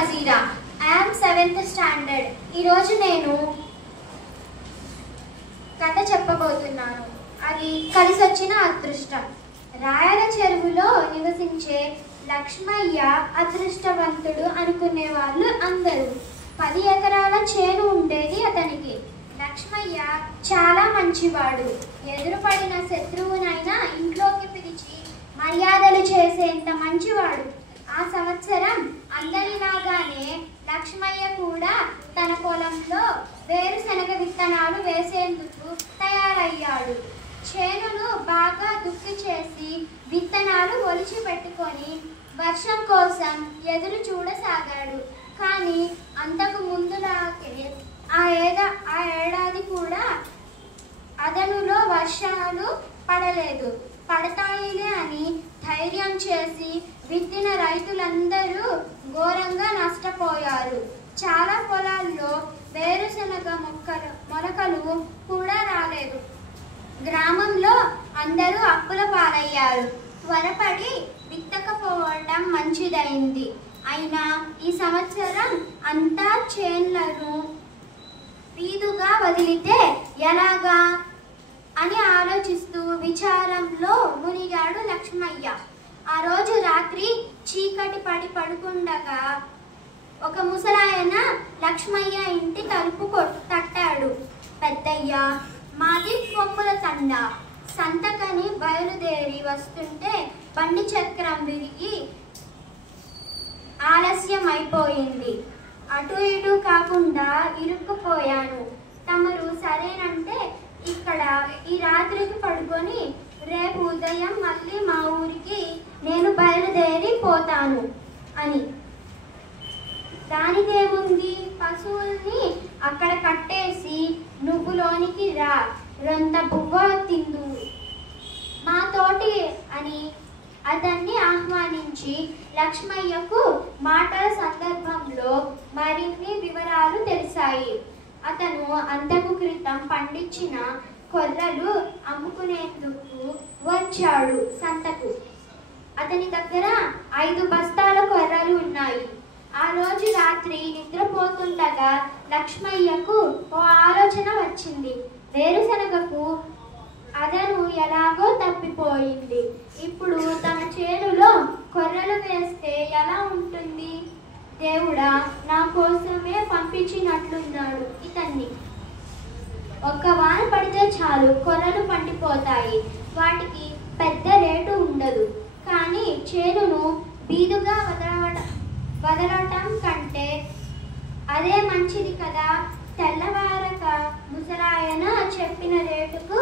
Vajira. I am 7th standard. ఈరోజు నేను కథ చెప్పబోతున్నాను. అది కలిసొచ్చిన అదృష్టం. రాయల చెరువులో నివసించే లక్ష్మయ్య అదృష్టవంతుడు అనుకునే వాళ్ళు అందరూ. 10 ఎకరాల చేను ఉండేది అతనికి. లక్ష్మయ్య చాలా మంచివాడు. ఎదురుపడిన శత్రువునైనా ఇంట్లోకి పిలిచి మర్యాదలు చేసేంత మంచివాడు. ఆ సంవత్సరం అందరిలాగానే లక్ష్మయ్య కూడా తన పొలంలో వేరుశనగ విత్తనాలు వేసేందుకు తయారయ్యాడు. చేనును బాగా దుక్కి చేసి విత్తనాలు ఒలిచి పెట్టుకొని వర్షం కోసం ఎదురు చూడసాగాడు. కానీ అంతకు ముందులాగే ఆ ఏడాది కూడా అదనులో వర్షాలు పడలేదు. పడతాయిలే అని ధైర్యం చేసి విత్తిన రైతులందరూ ఘోరంగా నష్టపోయారు. చాలా పొలాల్లో వేరుశనగ మొలకలు కూడా రాలేదు. గ్రామంలో అందరూ అప్పుల పాలయ్యారు. త్వరపడి విత్తకపోవడం మంచిదైంది. అయినా ఈ సంవత్సరం అంతా చేన్లను వీదుగా వదిలితే ఎలాగా అని ఆలోచిస్తూ విచారంలో మునిగాడు లక్ష్మయ్య. ఆ రోజు రాత్రి చీకటి పడి పడుకుండగా ఒక ముసలాయన లక్ష్మయ్య ఇంటి తలుపు తట్టాడు. పెద్దయ్య, మాది కొమ్ముల తండ. సంతకని బయలుదేరి వస్తుంటే బండి చక్రం విరిగి ఆలస్యం అయిపోయింది. అటు ఇటు కాకుండా ఇరుక్కుపోయాను. తమరు సరేనంటే ఇక్కడ ఈ రాత్రికి పడుకొని రేపు ఉదయం మళ్ళీ మా ఊరికి నేను బయలుదేరి పోతాను అని. దానిదేముంది, పశువుల్ని అక్కడ కట్టేసి నువ్వు లోనికి రా, రొంత బువ్వ తిందు మాతోటి అని అతన్ని ఆహ్వానించి లక్ష్మయ్యకు మాటల సందర్భంలో మరిన్ని వివరాలు తెలిసాయి. అతను అంతకు క్రితం పండించిన కొర్రలు అమ్ముకునేందుకు వచ్చాడు సంతకు. అతని దగ్గర 5 బస్తాల కొర్రలు ఉన్నాయి. ఆ రోజు రాత్రి నిద్రపోతుండగా లక్ష్మయ్యకు ఓ ఆలోచన వచ్చింది. వేరుశనగకు అదను ఎలాగో తప్పిపోయింది. ఇప్పుడు తన చేనులో కొర్రలు వేస్తే ఎలా ఉంటుంది? దేవుడా నా కోసమే పంపించినట్లున్నాడు ఇతన్ని. ఒక్క వాన పడితే చాలు కొర్రలు పండిపోతాయి. వాటికి పెద్ద రేటు ఉండదు. కానీ చేనును బీదుగా వదలటం కంటే అదే మంచిది కదా. తెల్లవారు